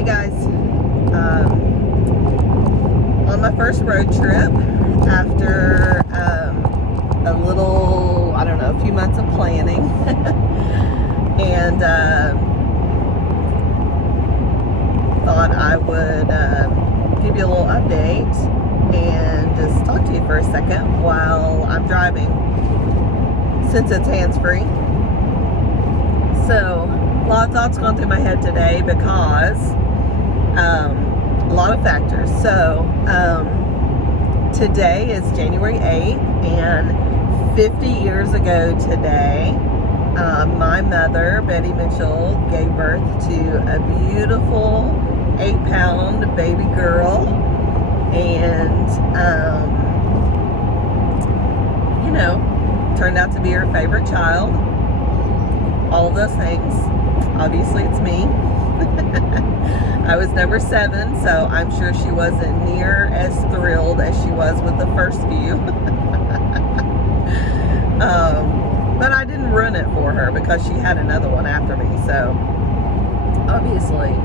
Hey guys, on my first road trip after a little, I don't know, a few months of planning and thought I would give you a little update and just talk to you for a second while I'm driving, since it's hands-free. So a lot of thoughts going through my head today because a lot of factors. So today is January 8th, and 50 years ago today, my mother, Betty Mitchell, gave birth to a beautiful 8-pound baby girl, and turned out to be her favorite child. All of those things. Obviously, it's me. I was number 7, so I'm sure she wasn't near as thrilled as she was with the first few. But I didn't ruin it for her because she had another one after me, so obviously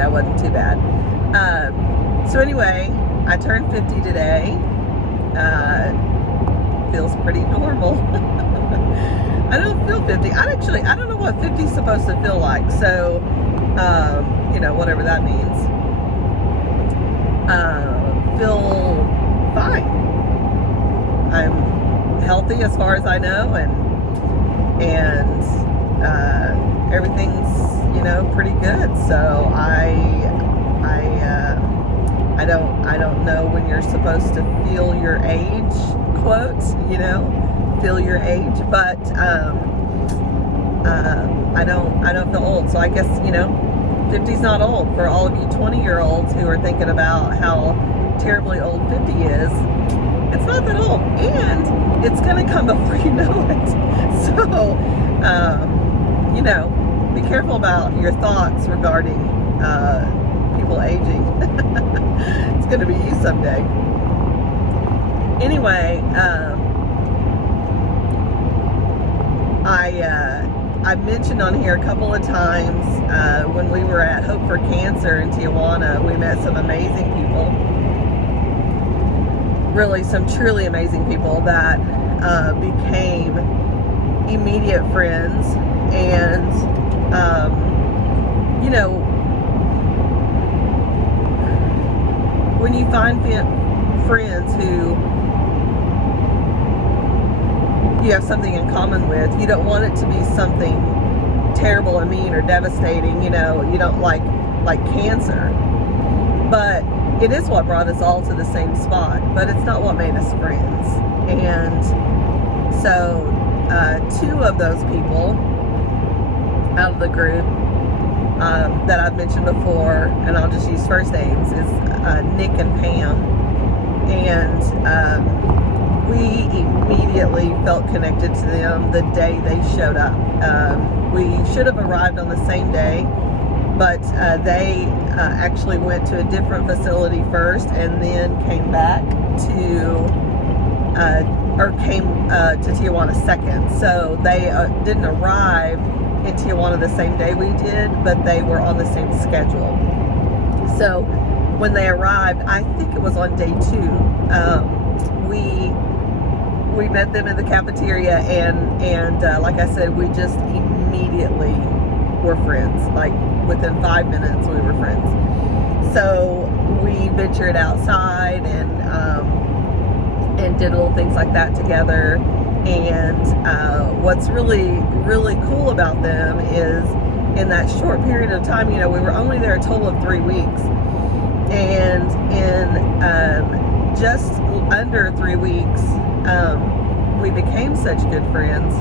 I wasn't too bad. So anyway, I turned 50 today. Feels pretty normal. I don't feel 50. I don't know what 50 is supposed to feel like. So, whatever that means. Feel fine. I'm healthy as far as I know, and everything's, pretty good. So I don't know when you're supposed to feel your age, quotes, feel your age, but I don't feel old. So I guess 50's not old. For all of you 20-year-olds who are thinking about how terribly old 50 is, it's not that old, and it's gonna come before you know it. So be careful about your thoughts regarding people aging. It's gonna be you someday. Anyway, I mentioned on here a couple of times when we were at Hope for Cancer in Tijuana, we met some amazing people, really some truly amazing people that became immediate friends. And when you find friends who you have something in common with, you don't want it to be something terrible and mean or devastating. You don't like cancer, but it is what brought us all to the same spot, but it's not what made us friends. And so 2 of those people out of the group that I've mentioned before, and I'll just use first names, is Nick and Pam. And we immediately felt connected to them the day they showed up. We should have arrived on the same day, but they actually went to a different facility first and then came back to Tijuana second. So they didn't arrive in Tijuana the same day we did, but they were on the same schedule. So when they arrived, I think it was on day 2, we met them in the cafeteria, and like I said, we just immediately were friends. Like within 5 minutes, we were friends. So we ventured outside and did little things like that together. And what's really, really cool about them is in that short period of time, we were only there a total of 3 weeks. And in just under 3 weeks, we became such good friends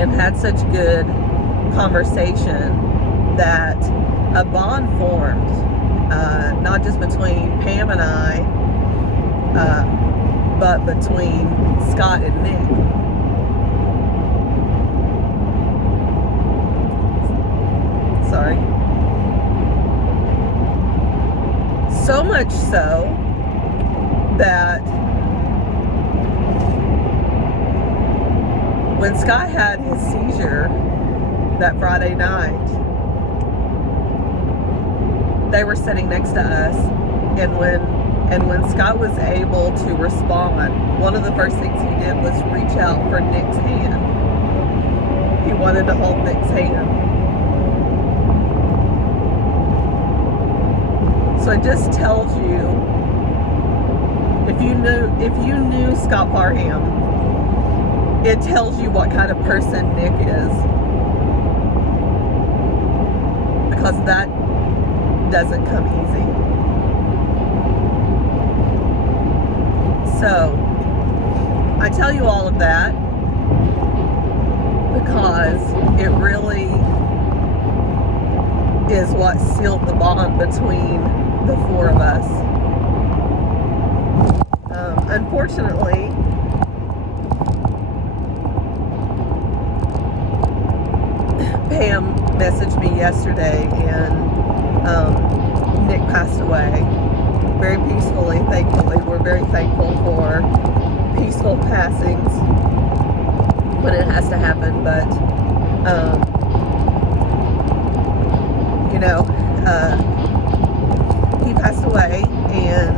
and had such good conversation that a bond formed, not just between Pam and I, but between Scott and Nick. Sorry. So much so that when Scott had his seizure that Friday night, they were sitting next to us, and when Scott was able to respond, one of the first things he did was reach out for Nick's hand. He wanted to hold Nick's hand. So it just tells you, if you knew Scott Parham, it tells you what kind of person Nick is, because that doesn't come easy. So I tell you all of that because it really is what sealed the bond between the four of us. Unfortunately, Pam messaged me yesterday, and Nick passed away very peacefully, thankfully. We're very thankful for peaceful passings when it has to happen, but he passed away, and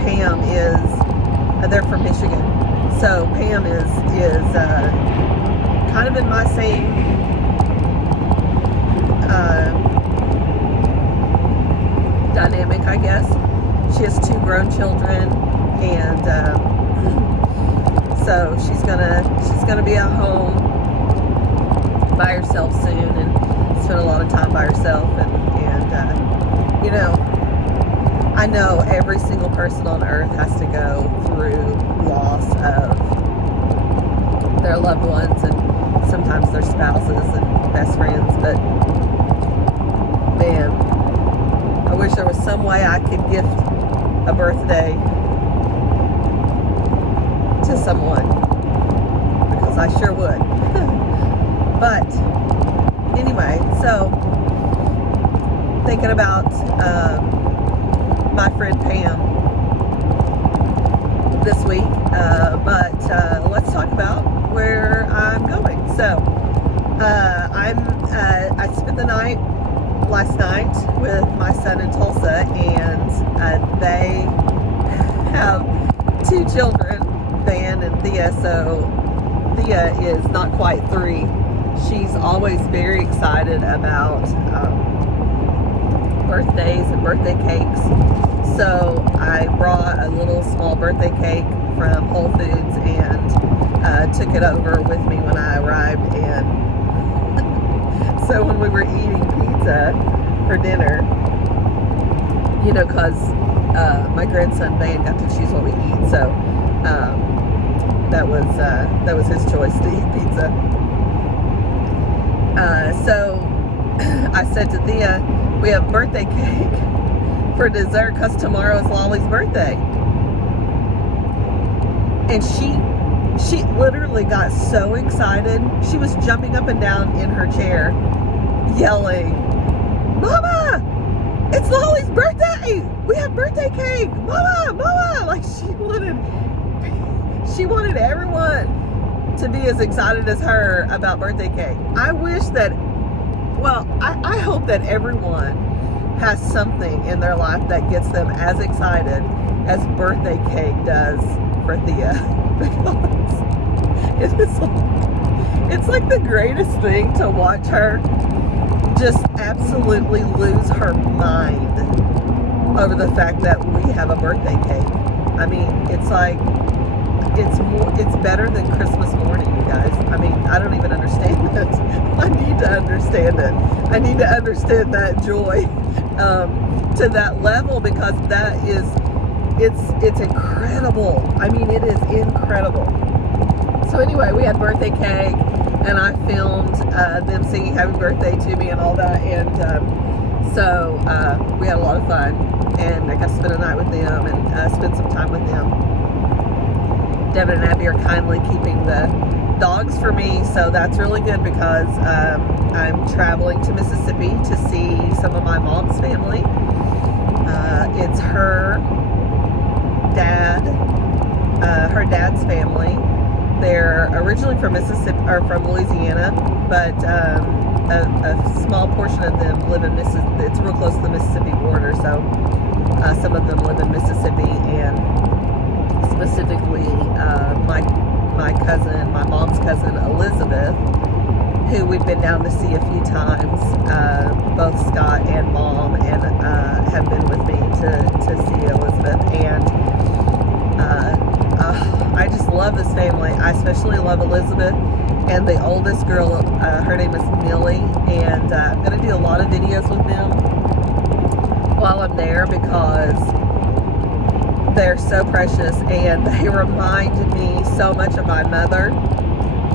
Pam is, they're from Michigan, so Pam is kind of in my same dynamic, I guess. She has 2 grown children, and so she's gonna be at home by herself soon and spend a lot of time by herself, and I know every single person on earth has to go through loss of their loved ones, and sometimes their spouses and best friends, but man, I wish there was some way I could gift a birthday to someone, because I sure would. But anyway, so thinking about my friend Pam this week, but let's talk about where I'm going. So I spent the night last night with my son in Tulsa, and they have 2 children, Van and Thea. So Thea is not quite 3. She's always very excited about birthdays and birthday cakes. So I brought a little small birthday cake from Whole Foods and took it over with me when I arrived. And so when we were eating pizza for dinner, because my grandson Van got to choose what we eat, so that was his choice to eat pizza. So I said to Thea, we have birthday cake for dessert because tomorrow is Lolly's birthday. And she literally got so excited. She was jumping up and down in her chair, yelling, "Mama, it's Lolly's birthday! We have birthday cake! Mama, Mama!" Like she wanted everyone to be as excited as her about birthday cake. I wish that, I hope that everyone has something in their life that gets them as excited as birthday cake does for Thea. Because it's like the greatest thing to watch her just absolutely lose her mind over the fact that we have a birthday cake. I mean, it's like, it's better than Christmas morning, you guys. I mean, I don't even understand it. I need to understand it. I need to understand that joy to that level, because that is, it's incredible. I mean, it is incredible. So anyway, we had birthday cake, and I filmed them singing happy birthday to me and all that, and so we had a lot of fun, and I got to spend a night with them and spend some time with them. Devin and Abby are kindly keeping the dogs for me, so that's really good, because I'm traveling to Mississippi to see some of my mom's family. It's her dad's family, they're originally from Mississippi or from Louisiana, but a small portion of them live in Mississippi. It's real close to the Mississippi border, so some of them live in Mississippi, and specifically my cousin, my mom's cousin Elizabeth, who we've been down to see a few times, both Scott and Mom, and have been with me to see Elizabeth. And I just love this family. I especially love Elizabeth. And the oldest girl, her name is Millie, and I'm going to do a lot of videos with them while I'm there because they're so precious and they remind me so much of my mother.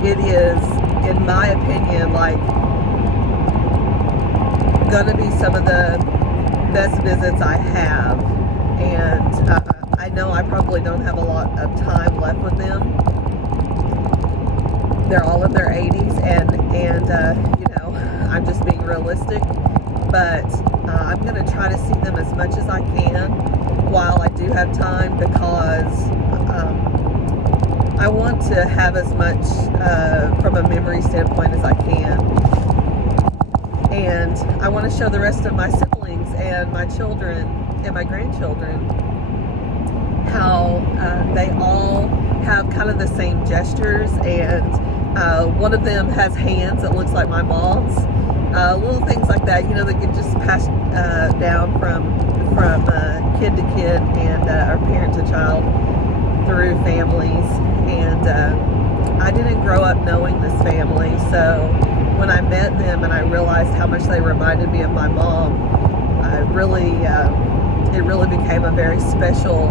It is, in my opinion, like gonna be some of the best visits I have, and I know I probably don't have a lot of time left with them. They're all in their 80s, and you know, I'm just being realistic, but I'm gonna try to see them as much as I can while I do have time, because I want to have as much from a memory standpoint as I can, and I want to show the rest of my siblings and my children and my grandchildren how they all have kind of the same gestures, and one of them has hands that looks like my mom's, little things like that, you know, that get just passed down from kid to kid, and or parent to child through families. And I didn't grow up knowing this family, so when I met them and I realized how much they reminded me of my mom, it really became a very special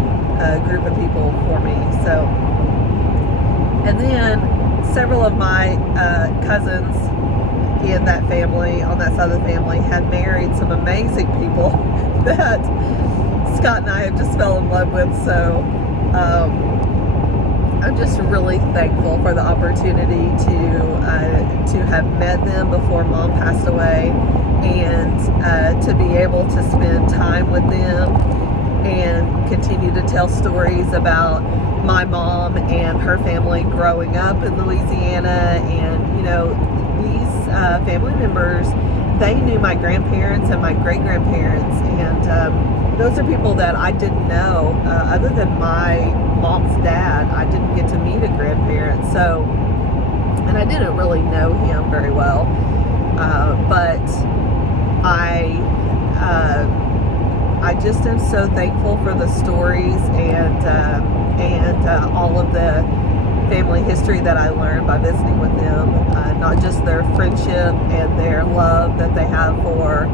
group of people for me. So, and then several of my cousins in that family, on that side of the family, had married some amazing people that Scott and I have just fell in love with. So I'm just really thankful for the opportunity to have met them before Mom passed away, and to be able to spend time with them and continue to tell stories about my mom and her family growing up in Louisiana. And you know, these family members, they knew my grandparents and my great-grandparents, and those are people that I didn't know. Other than my mom's dad, I didn't get to meet a grandparent, so, and I didn't really know him very well, but I just am so thankful for the stories and all of the family history that I learned by visiting with them, not just their friendship and their love that they have for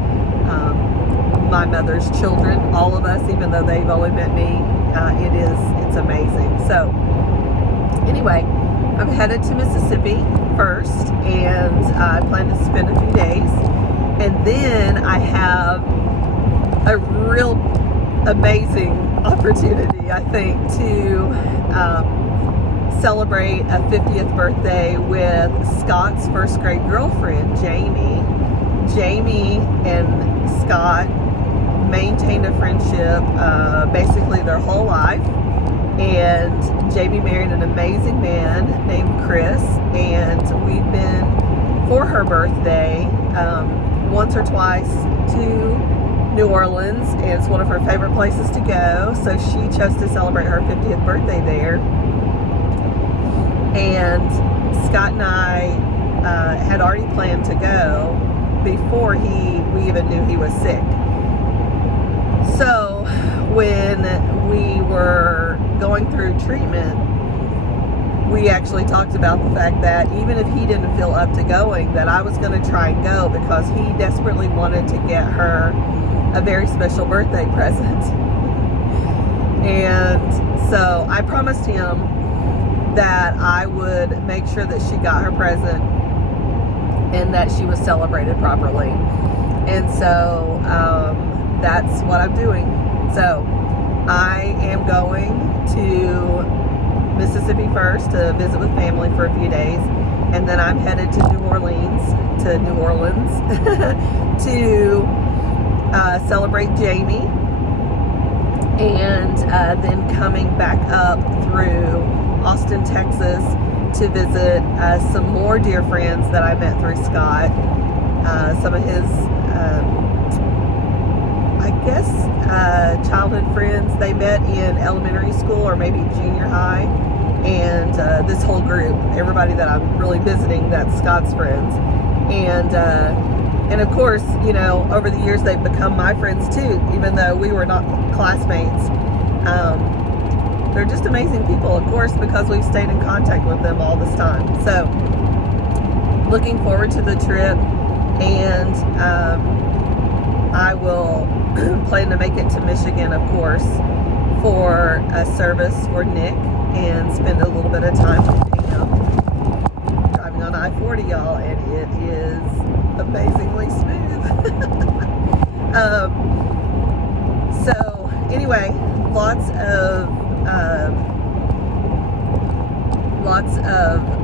my mother's children, all of us, even though they've only met me. It's amazing. So anyway, I'm headed to Mississippi first, and I plan to spend a few days, and then I have a real amazing opportunity, I think, to celebrate a 50th birthday with Scott's first grade girlfriend, Jamie. Jamie and Scott maintained a friendship basically their whole life, and Jamie married an amazing man named Chris, and we've been, for her birthday, once or twice to New Orleans, and it's one of her favorite places to go, so she chose to celebrate her 50th birthday there. And Scott and I had already planned to go before we even knew he was sick. So when we were going through treatment, we actually talked about the fact that even if he didn't feel up to going, that I was going to try and go, because he desperately wanted to get her a very special birthday present. And so I promised him that I would make sure that she got her present and that she was celebrated properly. And so that's what I'm doing. So I am going to Mississippi first to visit with family for a few days, and then I'm headed to New Orleans to celebrate Jamie, and then coming back up through Austin, Texas, to visit some more dear friends that I met through Scott. Some of his, childhood friends. They met in elementary school or maybe junior high. And this whole group, everybody that I'm really visiting, that's Scott's friends. And of course, you know, over the years they've become my friends too, even though we were not classmates. They're just amazing people, of course, because we've stayed in contact with them all this time. So, looking forward to the trip, and I will plan to make it to Michigan, of course, for a service for Nick and spend a little bit of time with him. Driving on I-40, y'all, and it is amazingly smooth. So, anyway, lots of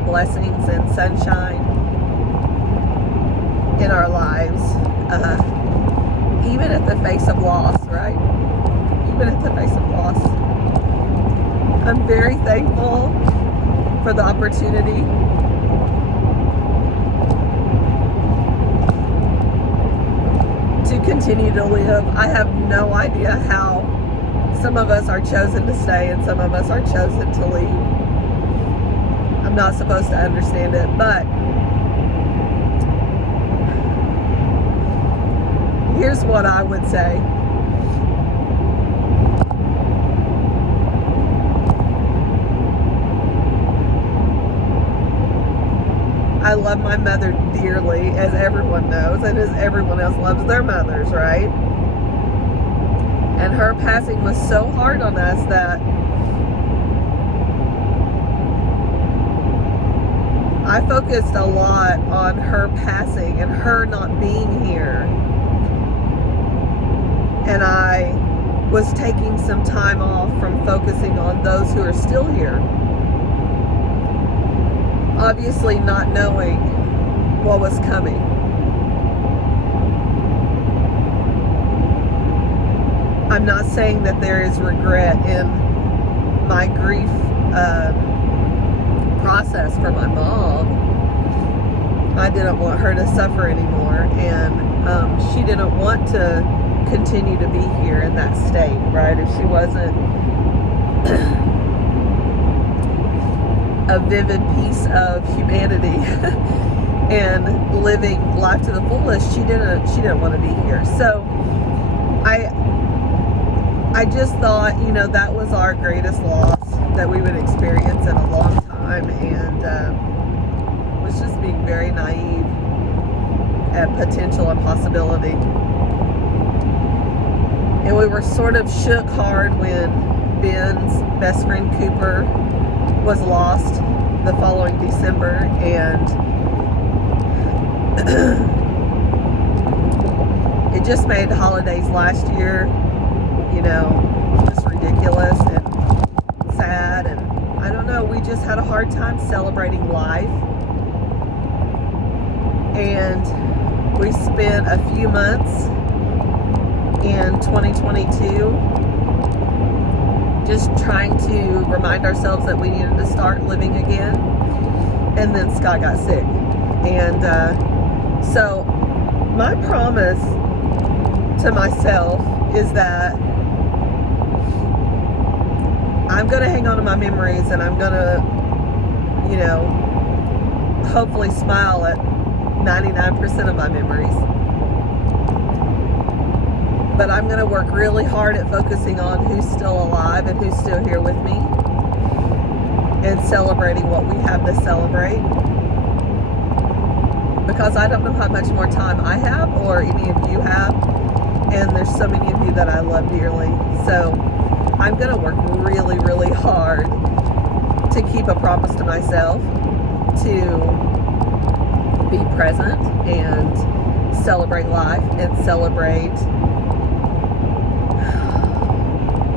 blessings and sunshine in our lives, even at the face of loss, right? Even at the face of loss. I'm very thankful for the opportunity to continue to live. I have no idea how some of us are chosen to stay and some of us are chosen to leave. I'm not supposed to understand it, but here's what I would say. I love my mother dearly, as everyone knows, and as everyone else loves their mothers, right? And her passing was so hard on us that I focused a lot on her passing and her not being here. And I was taking some time off from focusing on those who are still here. Obviously not knowing what was coming. I'm not saying that there is regret in my grief process for my mom. I didn't want her to suffer anymore, and she didn't want to continue to be here in that state, right? If she wasn't a vivid piece of humanity and living life to the fullest, she didn't want to be here. So I just thought, you know, that was our greatest loss that we would experience in a long time, and was just being very naive at potential and possibility. And we were sort of shook hard when Ben's best friend Cooper was lost the following December, and it just made the holidays last year, you know, just ridiculous and sad, and I don't know, we just had a hard time celebrating life. And we spent a few months in 2022 just trying to remind ourselves that we needed to start living again. And then Scott got sick. And so my promise to myself is that I'm going to hang on to my memories, and I'm going to, you know, hopefully smile at 99% of my memories. But I'm going to work really hard at focusing on who's still alive and who's still here with me, and celebrating what we have to celebrate. Because I don't know how much more time I have or any of you have, and there's so many of you that I love dearly. So I'm going to work really, really hard to keep a promise to myself to be present and celebrate life and celebrate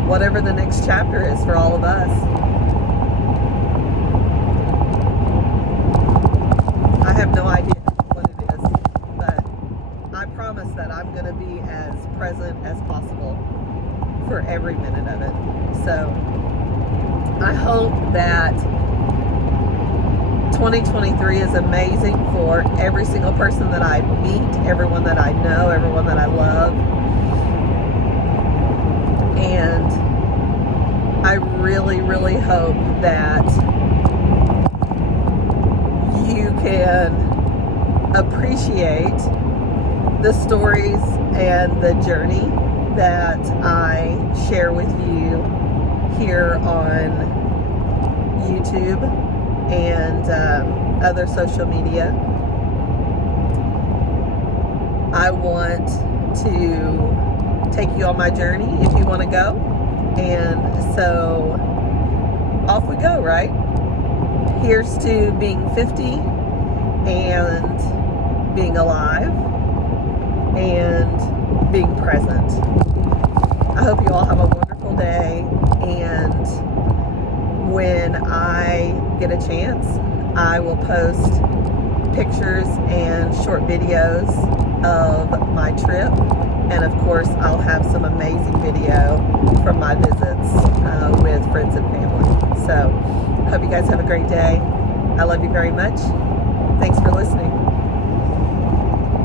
whatever the next chapter is for all of us. I have no idea what it is, but I promise that I'm going to be as present as possible for every minute of it. So I hope that 2023 is amazing for every single person that I meet, everyone that I know, everyone that I love. And I really, really hope that you can appreciate the stories and the journey that I share with you here on YouTube and other social media. I want to take you on my journey if you want to go. And so off we go, right? Here's to being 50 and being alive and being present. I hope you all have a wonderful day, and when I get a chance, I will post pictures and short videos of my trip, and of course I'll have some amazing video from my visits with friends and family. So I hope you guys have a great day. I love you very much. Thanks for listening.